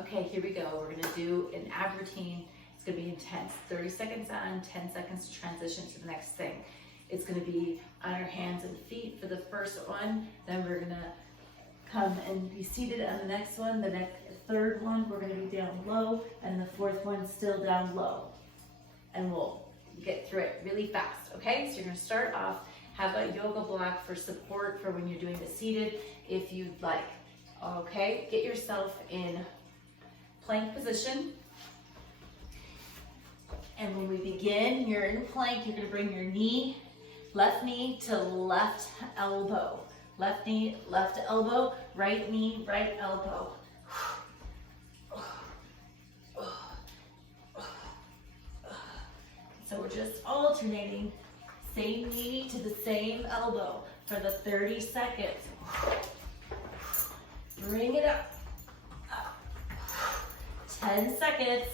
Okay, here we go. We're gonna do an ab routine. It's gonna be intense. 30 seconds on, 10 seconds to transition to the next thing. It's gonna be on our hands and feet for the first one. Then we're gonna come and be seated on the next one. The third one, we're gonna be down low, and the fourth one still down low. And we'll get through it really fast, okay? So you're gonna start off, have a yoga block for support for when you're doing the seated, if you'd like. Okay, get yourself in plank position. And when we begin, you're in plank, you're gonna bring your left knee to left elbow. Left knee, left elbow, right knee, right elbow. So we're just alternating same knee to the same elbow for the 30 seconds. Bring it up. 10 seconds.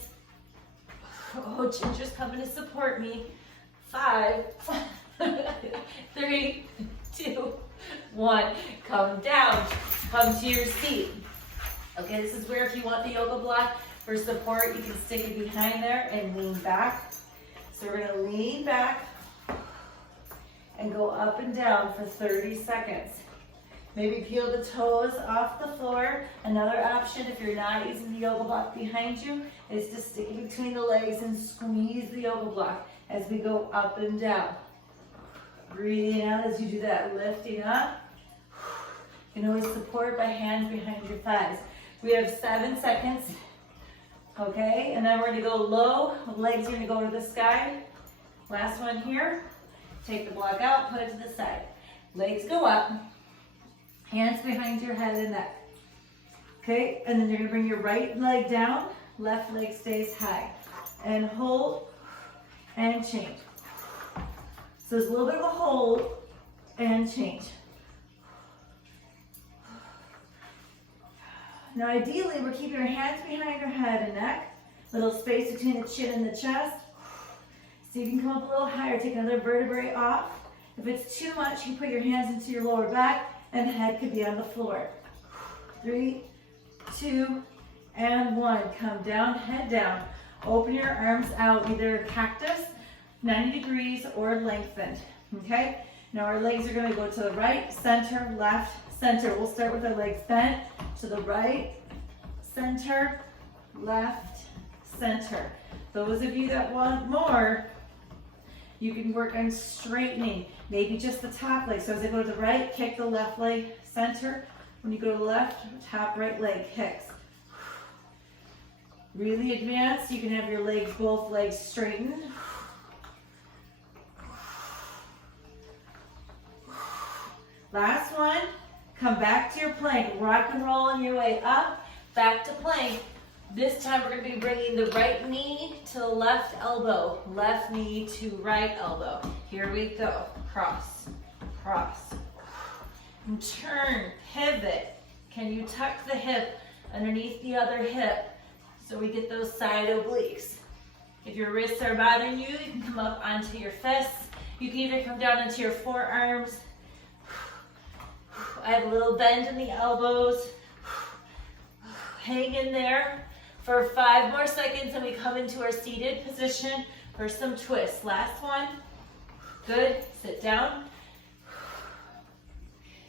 Oh, Ginger's coming to support me. 5, 3, 2, 1. Come down. Come to your seat. Okay, this is where if you want the yoga block for support, you can stick it behind there and lean back. So we're gonna lean back and go up and down for 30 seconds. Maybe peel the toes off the floor. Another option, if you're not using the yoga block behind you, is to stick it between the legs and squeeze the yoga block as we go up and down. Breathing out as you do that, lifting up. You can always support by hands behind your thighs. We have 7 seconds. Okay, and then we're gonna go low. Legs are gonna go to the sky. Last one here. Take the block out, put it to the side. Legs go up. Hands behind your head and neck. Okay, and then you're gonna bring your right leg down, left leg stays high. And hold and change. So it's a little bit of a hold and change. Now ideally, we're keeping our hands behind our head and neck, little space between the chin and the chest. So you can come up a little higher, take another vertebrae off. If it's too much, you put your hands into your lower back and head could be on the floor. 3, 2, and 1. Come down, head down. Open your arms out, either cactus, 90 degrees, or lengthened, okay? Now our legs are gonna go to the right, center, left, center. We'll start with our legs bent to the right, center, left, center. Those of you that want more, you can work on straightening, maybe just the top leg. So as I go to the right, kick the left leg center. When you go to the left, top right leg kicks. Really advanced, you can have your legs, both legs straightened. Last one, come back to your plank. Rock and roll on your way up, back to plank. This time we're going to be bringing the right knee to the left elbow, left knee to right elbow. Here we go. Cross, cross. And turn, pivot. Can you tuck the hip underneath the other hip so we get those side obliques? If your wrists are bothering you, you can come up onto your fists. You can even come down into your forearms. I have a little bend in the elbows. Hang in there for 5 more seconds and we come into our seated position for some twists. Last one. Good. Sit down.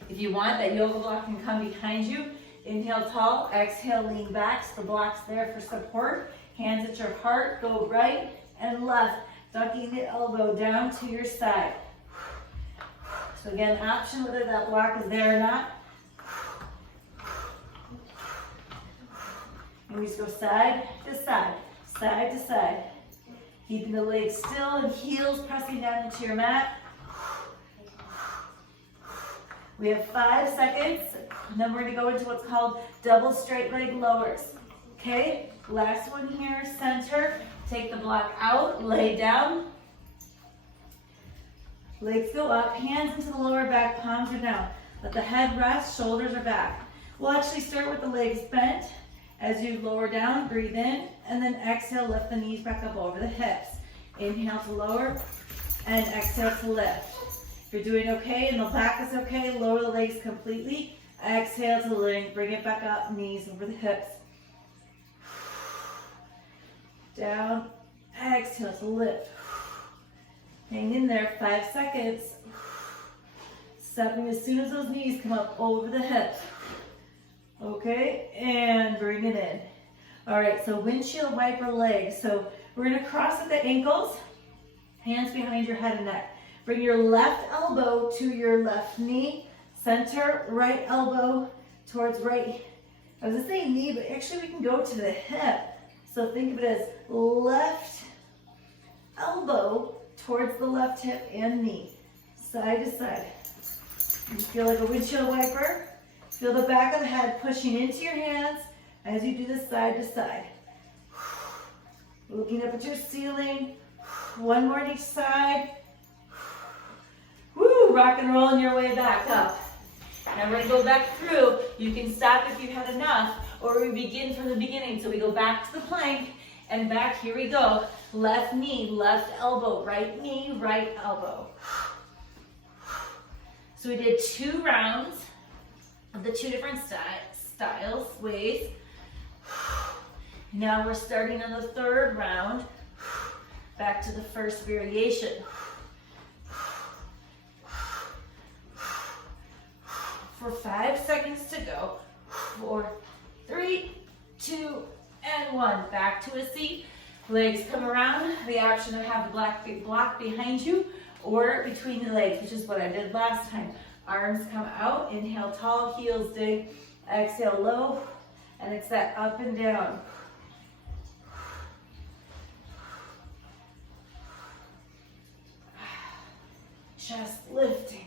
If you want, that yoga block can come behind you. Inhale tall, exhale lean back. So the block's there for support. Hands at your heart, go right and left. Ducking the elbow down to your side. So again, option whether that block is there or not. And we just go side to side, side to side. Keeping the legs still and heels pressing down into your mat. We have 5 seconds, and then we're gonna go into what's called double straight leg lowers. Okay, last one here, center. Take the block out, lay down. Legs go up, hands into the lower back, palms are down. Let the head rest, shoulders are back. We'll actually start with the legs bent. As you lower down, breathe in, and then exhale, lift the knees back up over the hips. Inhale to lower, and exhale to lift. If you're doing okay and the back is okay, lower the legs completely. Exhale to bring it back up, knees over the hips. Down, exhale to lift. Hang in there, 5 seconds. Stepping as soon as those knees come up over the hips. Okay, and bring it in. All right, so windshield wiper legs. So we're gonna cross at the ankles, hands behind your head and neck. Bring your left elbow to your left knee, center right elbow towards right. I was gonna say knee, but actually we can go to the hip. So think of it as left elbow towards the left hip and knee, side to side. You feel like a windshield wiper. Feel the back of the head pushing into your hands as you do this side to side. Looking up at your ceiling. One more on each side. Woo, rock and roll on your way back up. Now we're gonna go back through. You can stop if you've had enough, or we begin from the beginning. So we go back to the plank and back, here we go. Left knee, left elbow, right knee, right elbow. So we did 2 rounds of the 2 different styles, ways. Now we're starting on the 3rd round, back to the first variation. For 5 seconds to go. 4, 3, 2, and 1. Back to a seat. Legs come around. The option to have the block behind you or between the legs, which is what I did last time. Arms come out. Inhale, tall, heels dig. Exhale, low. And it's that up and down. Just lifting.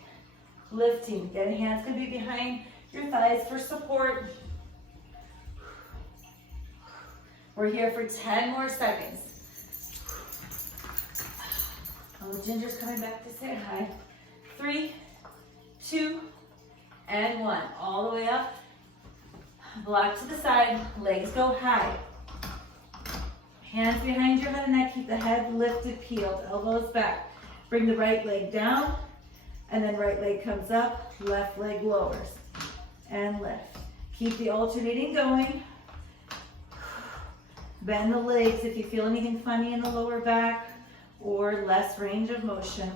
Lifting. Again, hands can be behind your thighs for support. We're here for 10 more seconds. Oh, Ginger's coming back to say hi. 3, 2, and 1. All the way up. Block to the side. Legs go high. Hands behind your head and neck. Keep the head lifted, peeled. Elbows back. Bring the right leg down. And then right leg comes up. Left leg lowers. And lift. Keep the alternating going. Bend the legs if you feel anything funny in the lower back or less range of motion.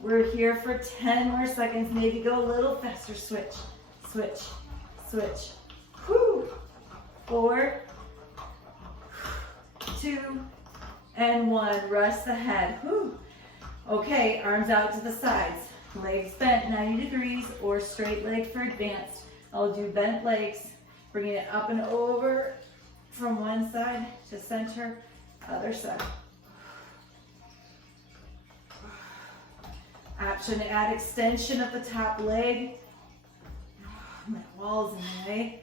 We're here for 10 more seconds. Maybe go a little faster. Switch, switch, switch. Whew. 4, 2, and 1. Rest the head. Whew. Okay, arms out to the sides. Legs bent 90 degrees or straight leg for advanced. I'll do bent legs. Bringing it up and over from one side to center, other side. Option to add extension of the top leg. My wall's in the way.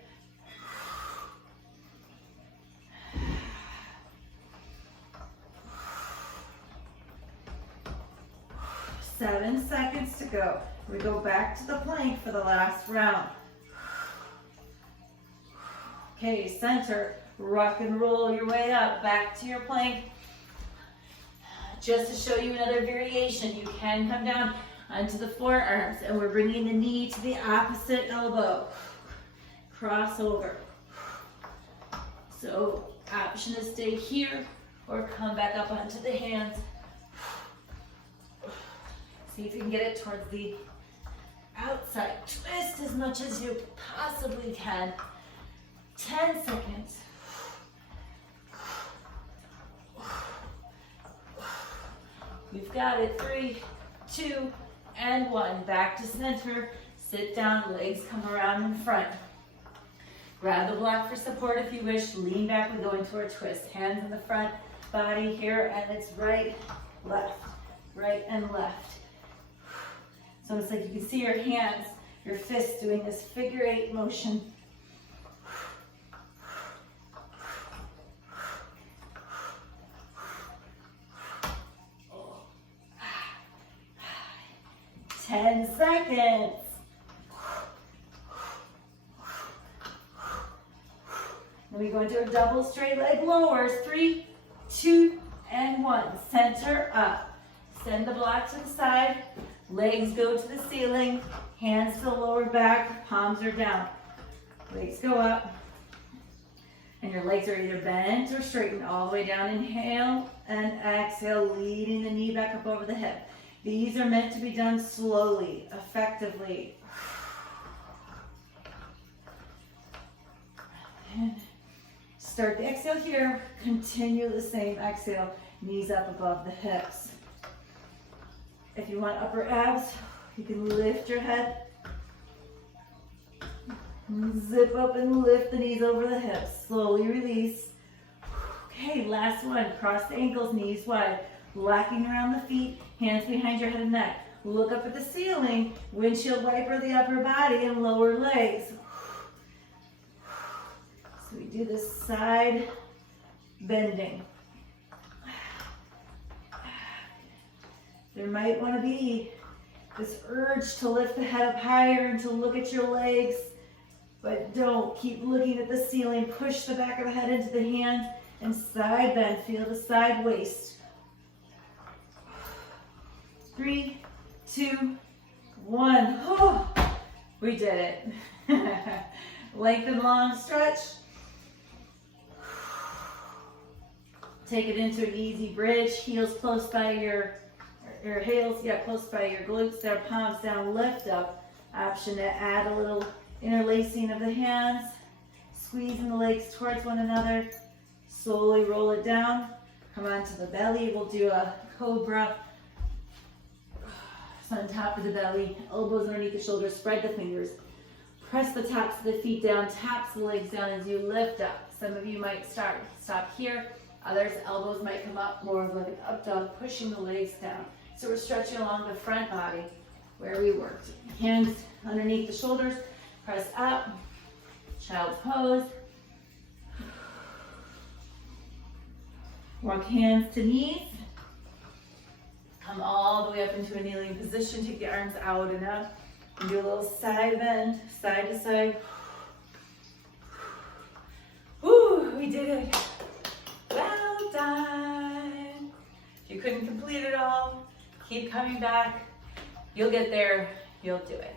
7 seconds to go. We go back to the plank for the last round. Okay, center, rock and roll your way up, back to your plank. Just to show you another variation, you can come down onto the forearms, and we're bringing the knee to the opposite elbow. Cross over. So, option to stay here or come back up onto the hands. See if you can get it towards the outside. Twist as much as you possibly can. 10 seconds. You've got it. 3, 2, and 1. Back to center. Sit down. Legs come around in front. Grab the block for support if you wish. Lean back. We go into our twist. Hands in the front. Body here. And it's right, left. Right and left. So it's like you can see your hands, your fists doing this figure 8 motion. Ten seconds. Then we go into a double straight leg lowers. 3, 2, and 1. Center up. Send the block to the side. Legs go to the ceiling. Hands to the lower back. Palms are down. Legs go up. And And your legs are either bent or straightened all the way down. Inhale and exhale, leading the knee back up over the hip. These are meant to be done slowly, effectively. And start the exhale here. Continue the same exhale. Knees up above the hips. If you want upper abs, you can lift your head. Zip up and lift the knees over the hips. Slowly release. Okay, last one. Cross the ankles, knees wide. Locking around the feet, hands behind your head and neck. Look up at the ceiling. Windshield wiper the upper body and lower legs. So we do this side bending. There might want to be this urge to lift the head up higher and to look at your legs, but don't. Keep looking at the ceiling. Push the back of the head into the hands and side bend. Feel the side waist. 3, 2, 1. Oh, we did it. Lengthen, long stretch. Take it into an easy bridge. Heels close by your heels, close by your glutes there. Palms down, lift up. Option to add a little interlacing of the hands. Squeezing the legs towards one another. Slowly roll it down. Come onto the belly. We'll do a cobra. On top of the belly, elbows underneath the shoulders, spread the fingers. Press the tops of the feet down, taps the legs down as you lift up. Some of you might stop here. Others, elbows might come up, more of like an up dog, pushing the legs down. So we're stretching along the front body where we worked. Hands underneath the shoulders, press up, child's pose. Walk hands to knees. Come all the way up into a kneeling position. Take the arms out and up. And do a little side bend, side to side. Woo, we did it. Well done. If you couldn't complete it all, keep coming back. You'll get there. You'll do it.